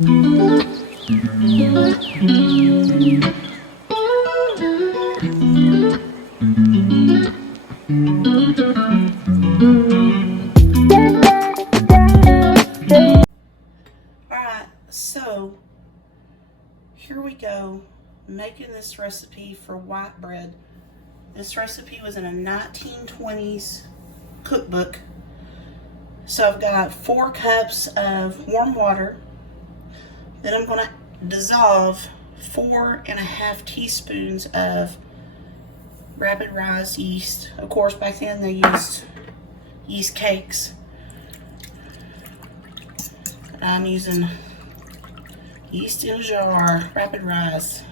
Alright, so here we go, making this recipe for white bread. This recipe was in a 1920s cookbook. So I've got 4 cups of warm water. Then I'm going to dissolve 4.5 teaspoons of rapid rise yeast. Of course, back then they used yeast cakes. I'm using yeast in a jar, rapid rise,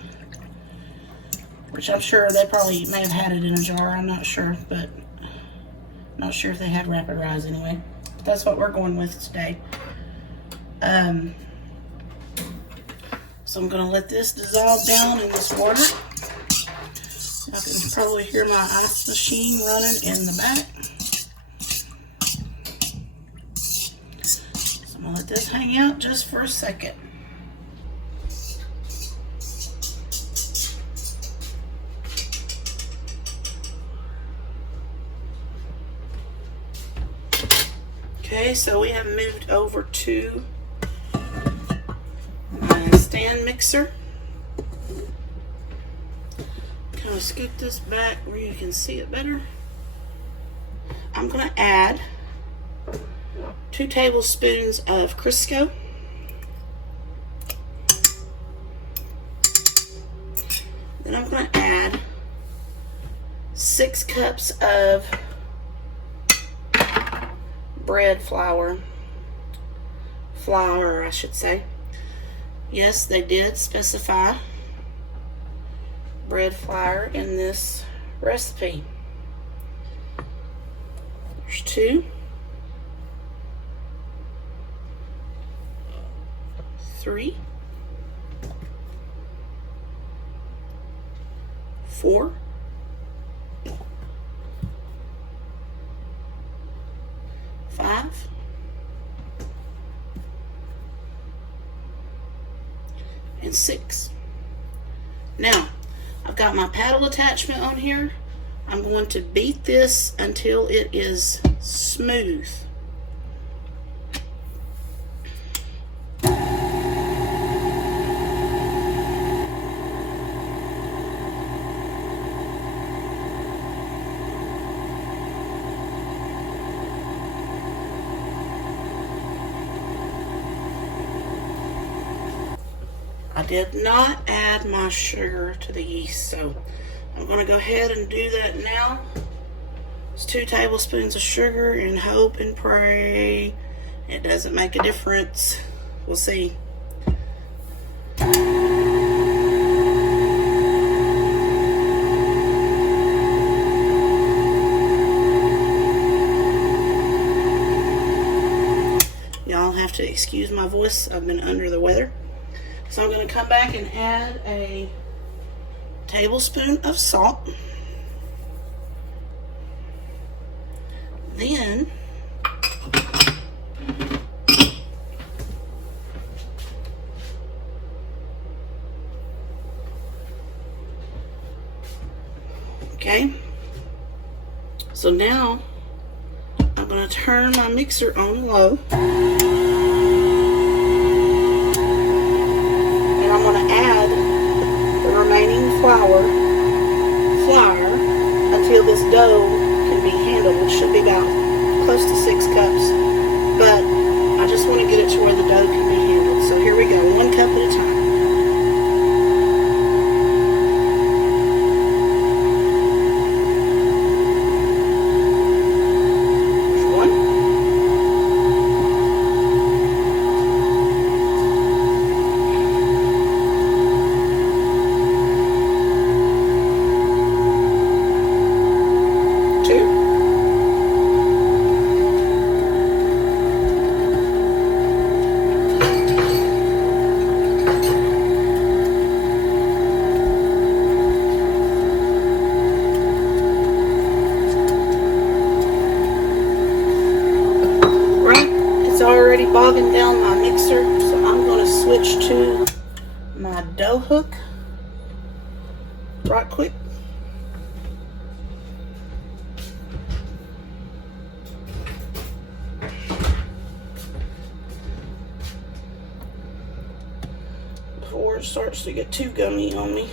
which I'm sure they probably may have had it in a jar. I'm not sure, but not sure if they had rapid rise anyway. But that's what we're going with today. So I'm going to let this dissolve down in this water. I can probably hear my ice machine running in the back. So I'm going to let this hang out just for a second. Okay, so we have moved over to my stand mixer. Kind of scoop this back where you can see it better. I'm going to add 2 tablespoons of Crisco. Then I'm going to add 6 cups of bread flour, I should say. Yes, they did specify bread flour in this recipe. There's 2, 3, 4, 5, and 6. Now, I've got my paddle attachment on here. I'm going to beat this until it is smooth. I did not add my sugar to the yeast, so I'm going to go ahead and do that now. It's 2 tablespoons of sugar, and hope and pray it doesn't make a difference. We'll see. Y'all have to excuse my voice. I've been under the weather. So I'm going to come back and add a tablespoon of salt. Then okay. So now I'm going to turn my mixer on low. Flour until this dough can be handled, which should be about close to 6 cups, but I just want to get it to where the dough can be handled. So here we go, 1 cup at a time. Bogging down my mixer, so I'm going to switch switch to my dough hook right quick. Before it starts to get too gummy on me.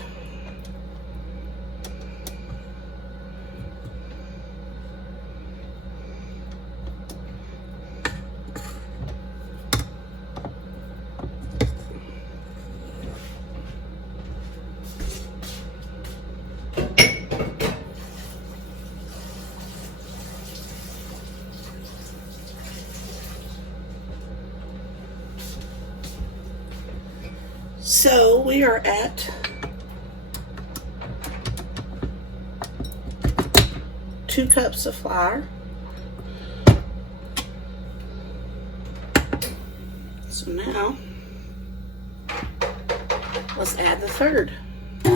So we are at 2 cups of flour. So now let's add the third. I'm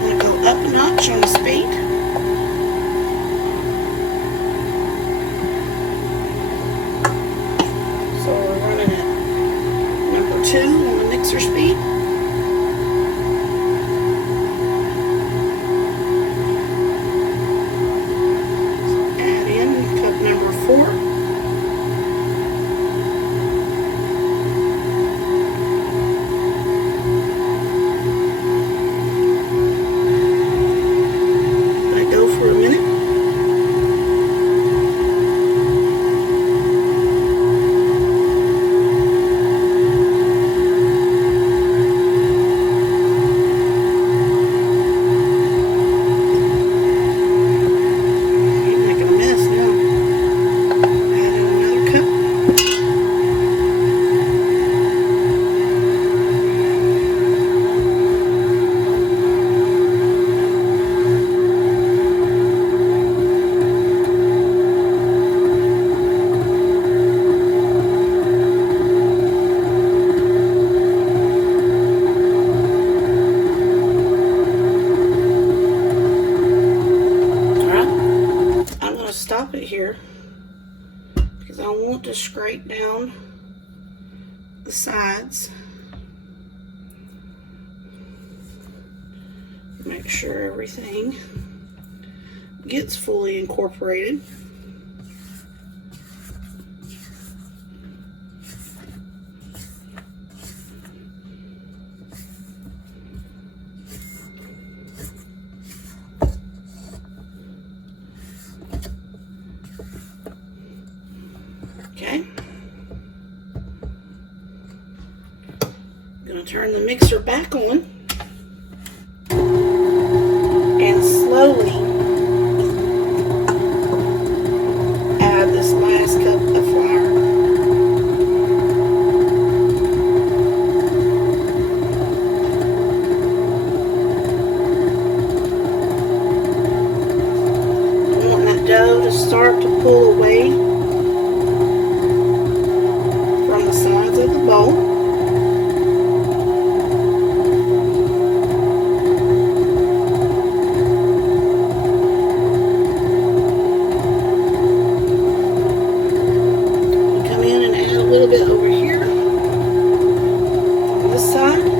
going to go up a notch on the speed. So we're running at number 2 on the mixer speed. Add in cup number 4. Let it go for a minute. Stop it here because I want to scrape down the sides. Make sure everything gets fully incorporated. Okay. I'm going to turn the mixer back on and slowly add this last cup of flour. I want that dough to start to pull away from the sides of the bowl. Come in and add a little bit over here on this side.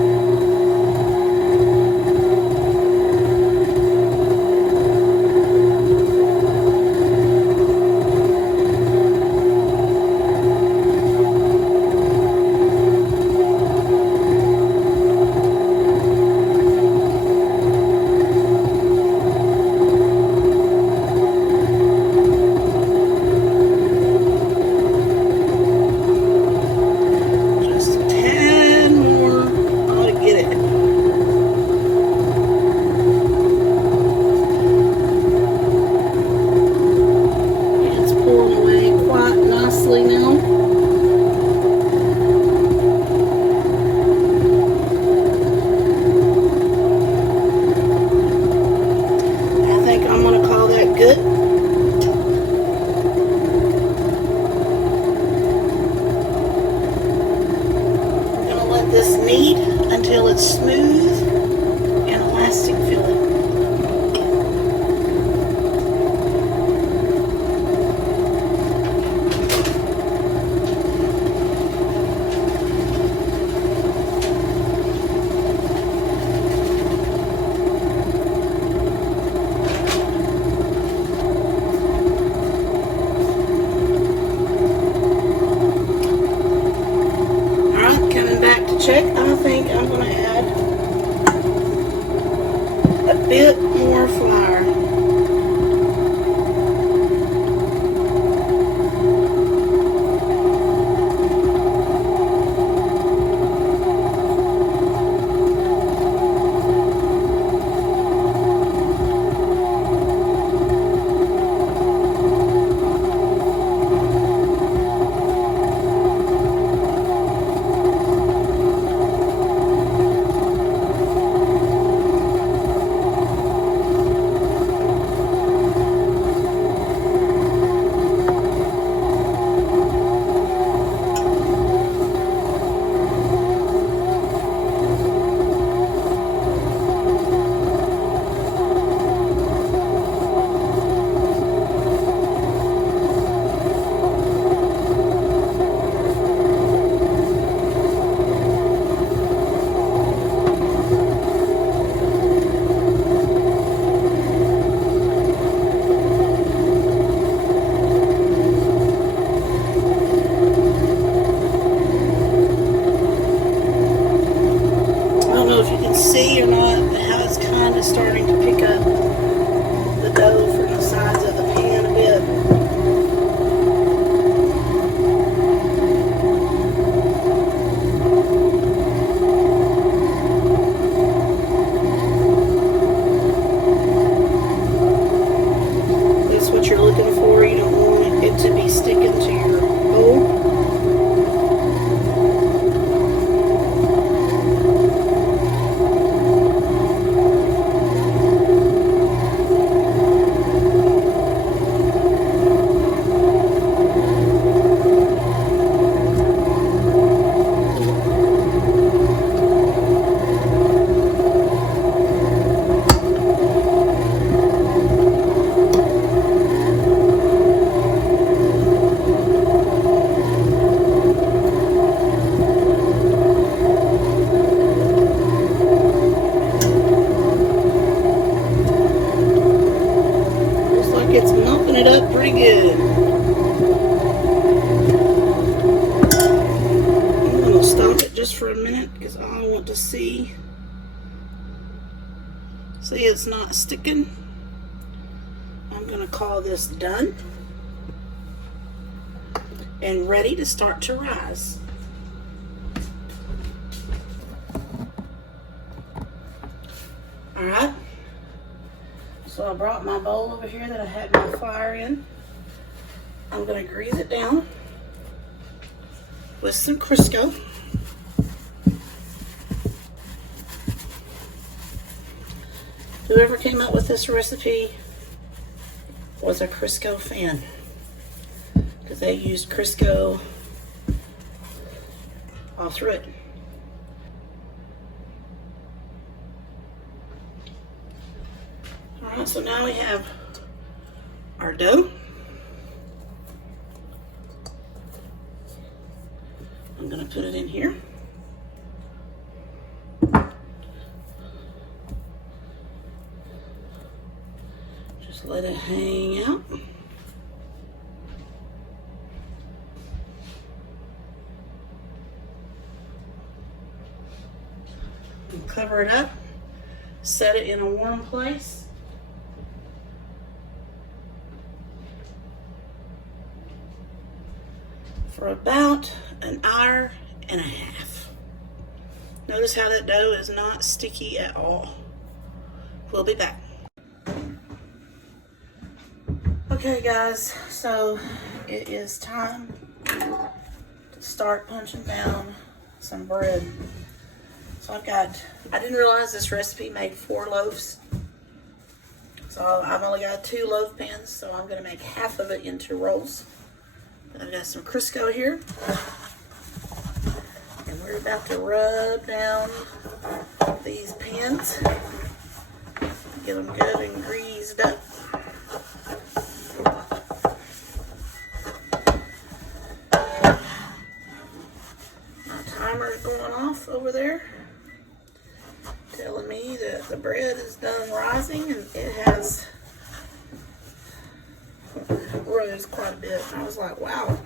Until it's smooth and elastic filling. check. I think I'm going to add a bit more flour. See or not how it's kind of starting to pick up the dough from the sides of the pan a bit. That's what you're looking for. You don't want it to be sticking to your bowl. It's mumping it up pretty good. I'm going to stop it just for a minute because I want to see. See, it's not sticking. I'm going to call this done and ready to start to rise. All right. So I brought my bowl over here that I had my flour in. I'm going to grease it down with some Crisco. Whoever came up with this recipe was a Crisco fan, because they used Crisco all through it. Alright, so now we have our dough. I'm going to put it in here. Just let it hang out. And cover it up. Set it in a warm place. For about an hour and a half. Notice how that dough is not sticky at all. We'll be back. Okay guys, so it is time to start punching down some bread. So I didn't realize this recipe made 4 loaves. So I've only got 2 loaf pans, so I'm gonna make half of it into rolls. I've got some Crisco here, and we're about to rub down these pans, get them good and greased up. My timer is going off over there, telling me that the bread is done rising, and it has rose quite a bit. And I was like, wow.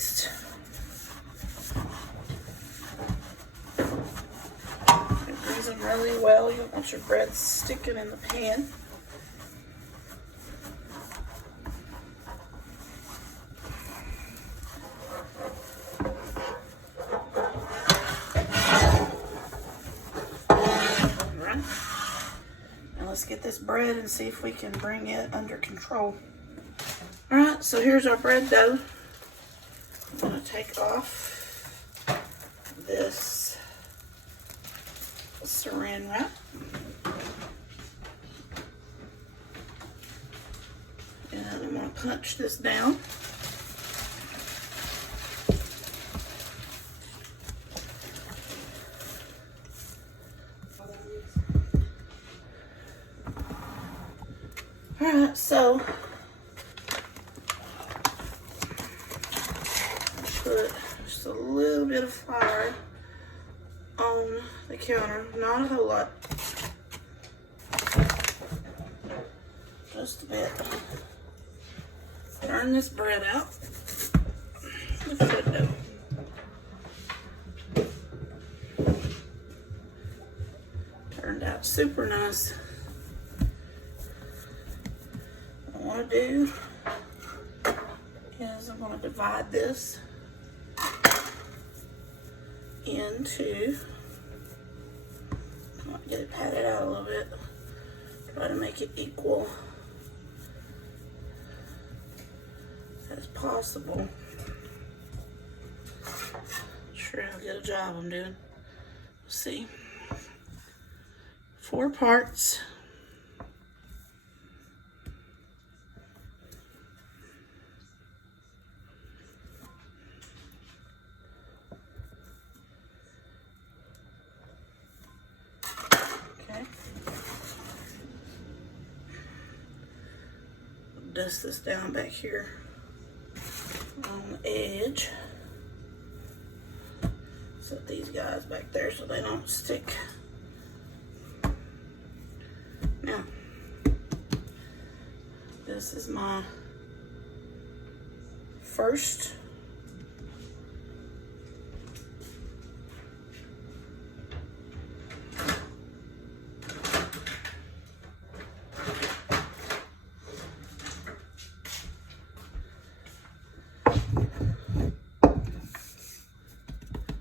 least. Grease them really well. You don't want your bread sticking in the pan. Alright. Now let's get this bread and see if we can bring it under control. Alright, so here's our bread dough. I'm going to take off this saran wrap. And I'm going to punch this down. Alright, so put just a little bit of flour on the counter, not a whole lot, just a bit. Turn this bread out. Look at that dough. Turned out super nice. What I want to do is I'm going to divide this into, get it patted out a little bit, try to make it equal as possible. Sure how good a job I'm doing. Let's see. 4 parts. Dust this down back here on the edge. Set these guys back there so they don't stick. Now, this is my first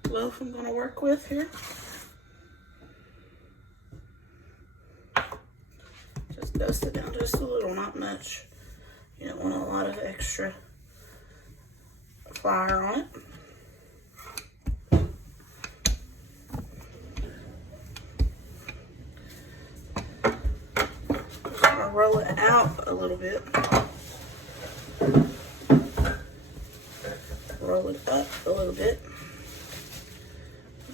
loaf I'm going to work with here. Just dust it down just a little, not much. You don't want a lot of extra flour on it. Just going to roll it out a little bit. Roll it up a little bit.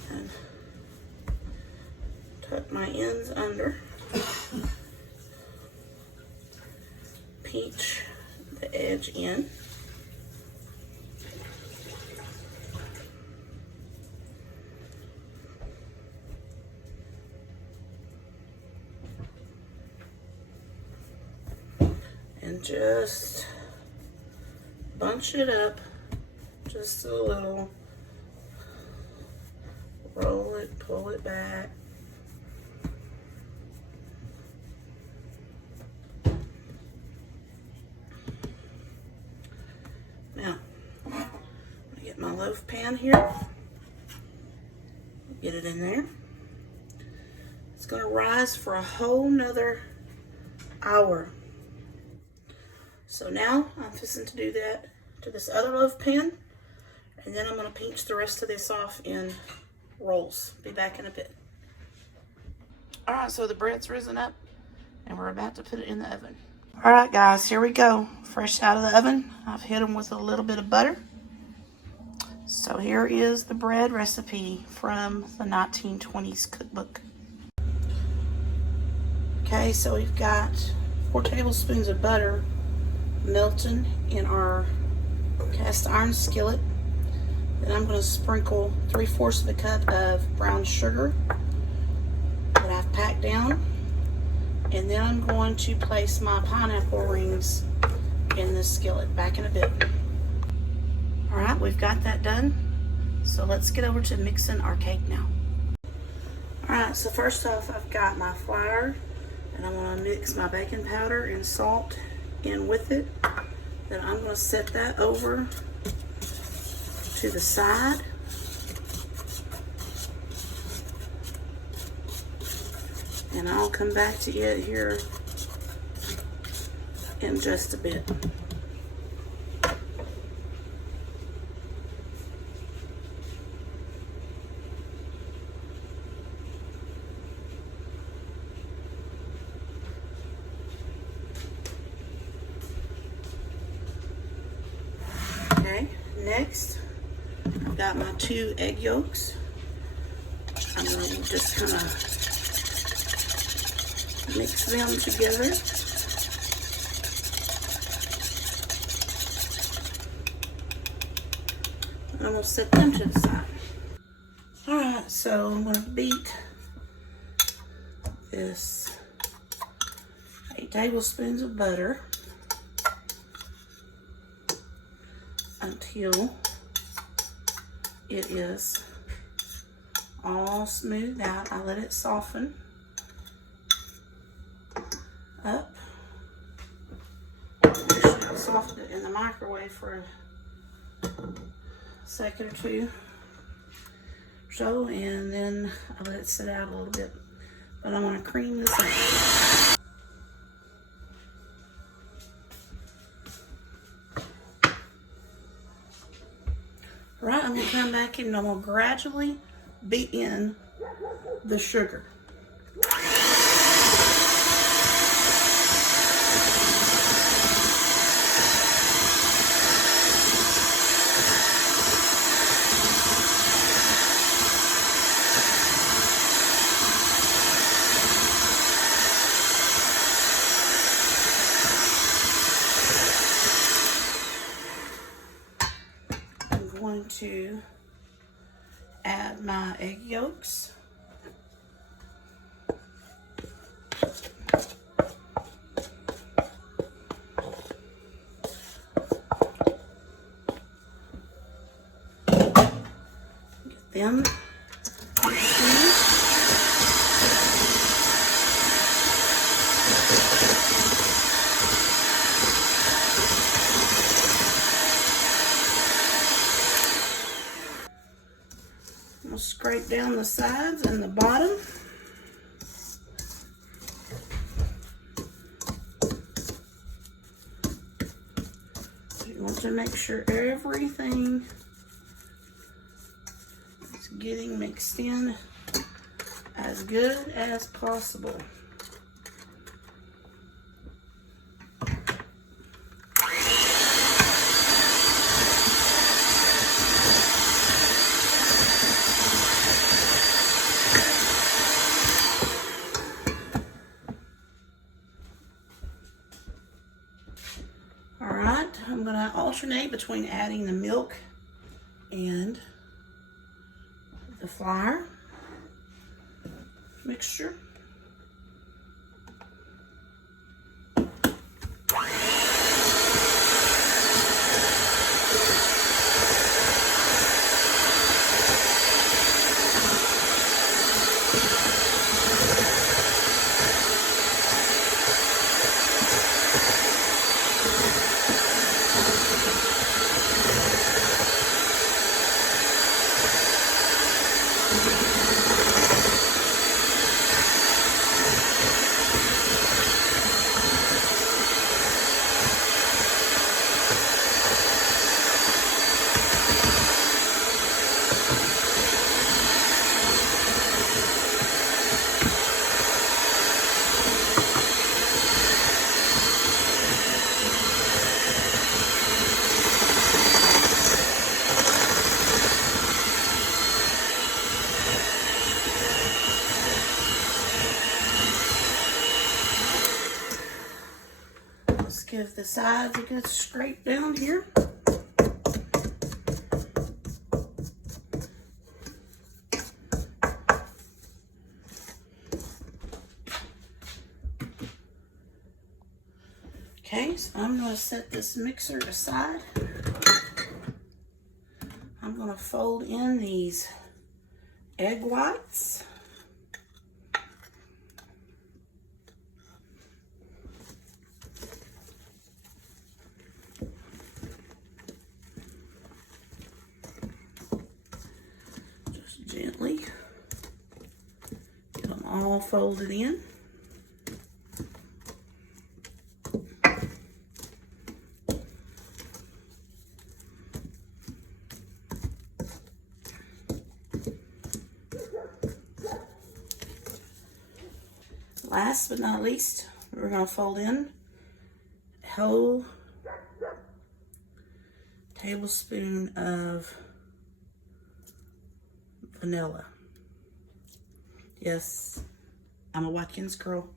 And tuck my ends under. Pinch the edge in. And just bunch it up just a little. Roll it, pull it back. Now, I'm gonna get my loaf pan here. Get it in there. It's gonna rise for a whole nother hour. So now I'm fixing to do that to this other loaf pan, and then I'm gonna pinch the rest of this off in rolls. Be back in a bit. All right, so the bread's risen up and we're about to put it in the oven. All right, guys, here we go. Fresh out of the oven. I've hit them with a little bit of butter. So here is the bread recipe from the 1920s cookbook. Okay, so we've got 4 tablespoons of butter melting in our cast iron skillet. Then I'm going to sprinkle 3/4 of a cup of brown sugar that I've packed down. And then I'm going to place my pineapple rings in this skillet. Back in a bit. Alright, right, we've got that done. So let's get over to mixing our cake now. All right, so first off, I've got my flour, and I'm gonna mix my baking powder and salt in with it. Then I'm gonna set that over to the side. And I'll come back to it here in just a bit. Okay, next I've got my 2 egg yolks. I'm going to just kind of mix them together. And I'm going to set them to the side. Alright, so I'm going to beat this 8 tablespoons of butter until it is all smoothed out. I let it soften up. I'll soften it in the microwave for a second or 2 or so, and then I let it sit out a little bit. But I want to cream this up. Right, I'm going to come back in and I'm going to gradually beat in the sugar. I'm going to add my egg yolks. Get them mixed in. I'll scrape down the sides and the bottom. You want to make sure everything is getting mixed in as good as possible. Alright, I'm going to alternate between adding the milk and the flour mixture. Give the sides a good scrape down here. Okay, so I'm going to set this mixer aside. going to fold in these egg whites. Just gently get them all folded in. Last but not least, we're going to fold in a whole tablespoon of vanilla. Yes, I'm a Watkins girl.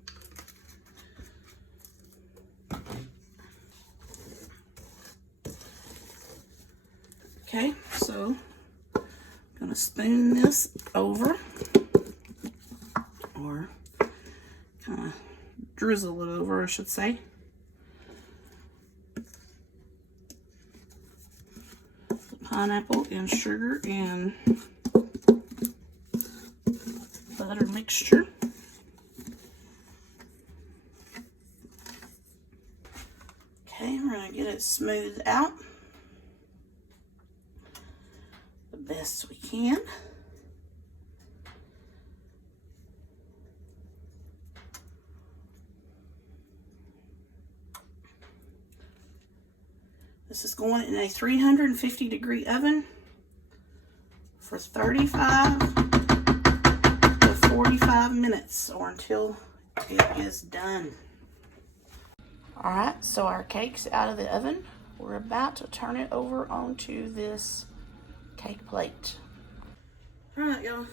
Okay, so I'm going to spoon this over, or kind of drizzle it over, I should say. The pineapple and sugar and butter mixture. Okay, we're going to get it smoothed out the best we can. This is going in a 350-degree oven for 35 to 45 minutes, or until it is done. All right, so our cake's out of the oven. We're about to turn it over onto this cake plate. All right, y'all.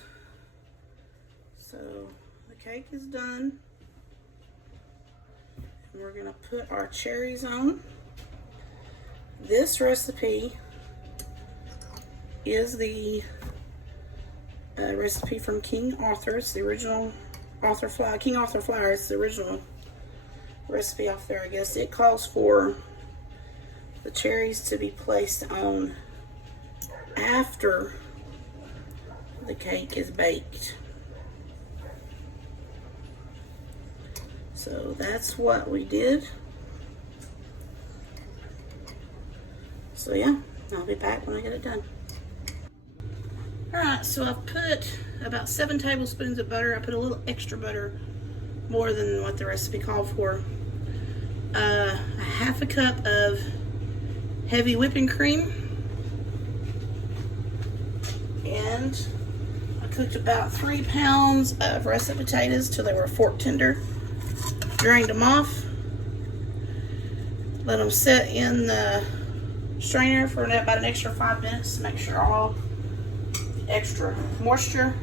So the cake is done. And we're gonna put our cherries on. This recipe is the recipe from King Arthur. It's the original Arthur flour. King Arthur flour is the original recipe off there, I guess. It calls for the cherries to be placed on after the cake is baked. So that's what we did. So yeah, I'll be back when I get it done. Alright, so I've put about 7 tablespoons of butter. I put a little extra butter, more than what the recipe called for. A half a cup of heavy whipping cream. And I cooked about 3 pounds of russet potatoes till they were fork tender. Drained them off. Let them sit in the strainer for about an extra 5 minutes to make sure all extra moisture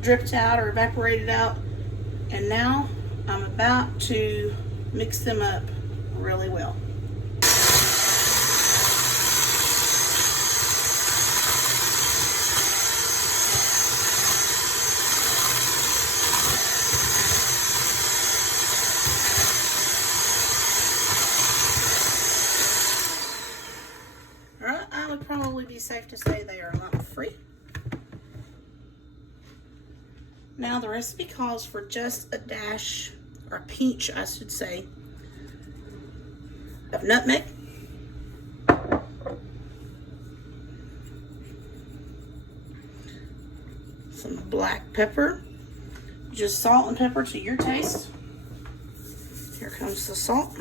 dripped out or evaporated out. And now I'm about to mix them up really well. Probably be safe to say they are lump free. Now the recipe calls for just a dash, or a pinch I should say, of nutmeg, some black pepper, just salt and pepper to your taste. Here comes the salt.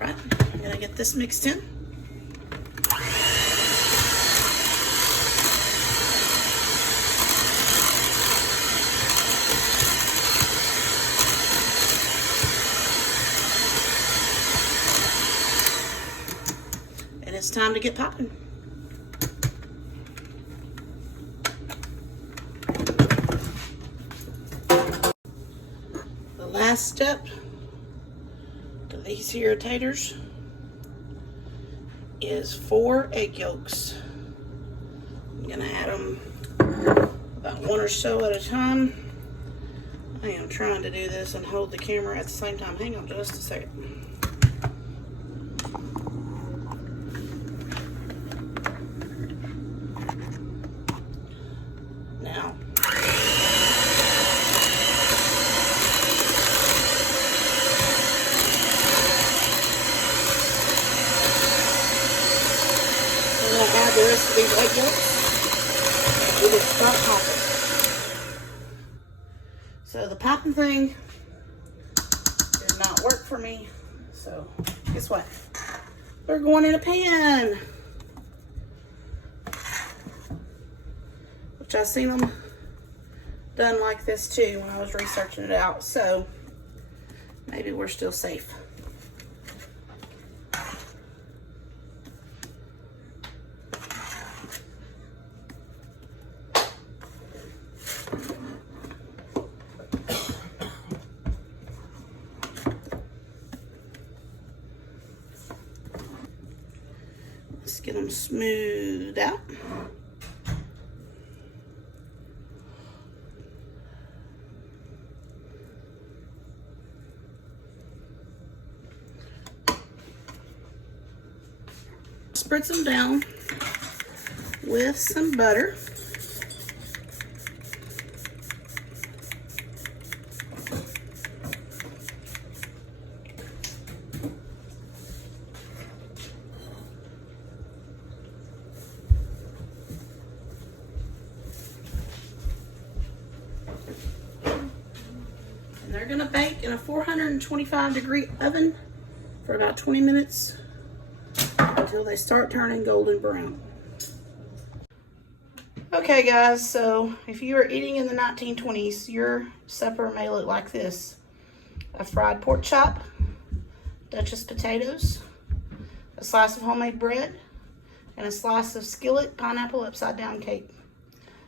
Right, I'm gonna get this mixed in. And it's time to get popping. The last step to these here taters is 4 egg yolks. I'm gonna add them about 1 or so at a time. I am trying to do this and hold the camera at the same time. Hang on just a second. Now, I'm going to add the rest of these egg yolks. We will start popping. So the popping thing did not work for me. So guess what? They're going in a pan. Which I've seen them done like this too when I was researching it out. So maybe we're still safe. Let's get them smoothed out. Spritz them down with some butter. And they're going to bake in a 425-degree oven for about 20 minutes until they start turning golden brown. Okay guys, so if you were eating in the 1920s, your supper may look like this. A fried pork chop, Duchess potatoes, a slice of homemade bread, and a slice of skillet pineapple upside down cake.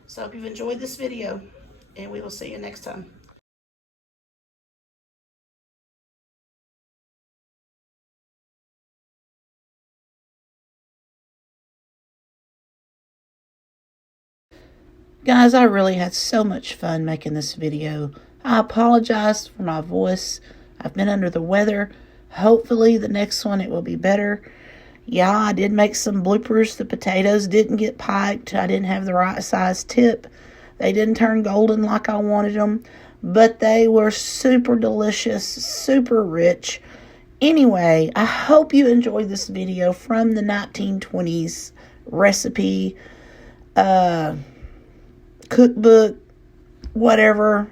So I hope you've enjoyed this video, and we will see you next time. Guys, I really had so much fun making this video. I apologize for my voice. I've been under the weather. Hopefully the next one it will be better. Yeah, I did make some bloopers. The potatoes didn't get piked. I didn't have the right size tip. They didn't turn golden like I wanted them. But they were super delicious, super rich. Anyway, I hope you enjoyed this video from the 1920s recipe, cookbook, whatever.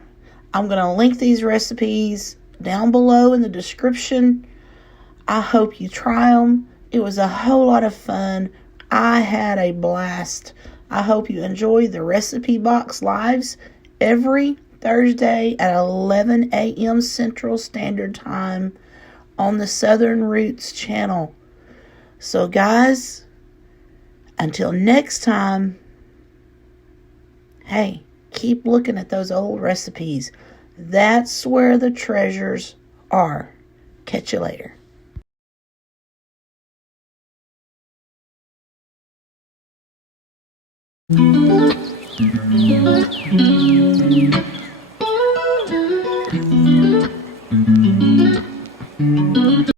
I'm going to link these recipes down below in the description. I hope you try them. It was a whole lot of fun. I had a blast. I hope you enjoy the Recipe Box Lives every Thursday at 11 a.m. Central Standard Time on the Southern Roots channel. So guys, until next time, hey, keep looking at those old recipes. That's where the treasures are. Catch you later.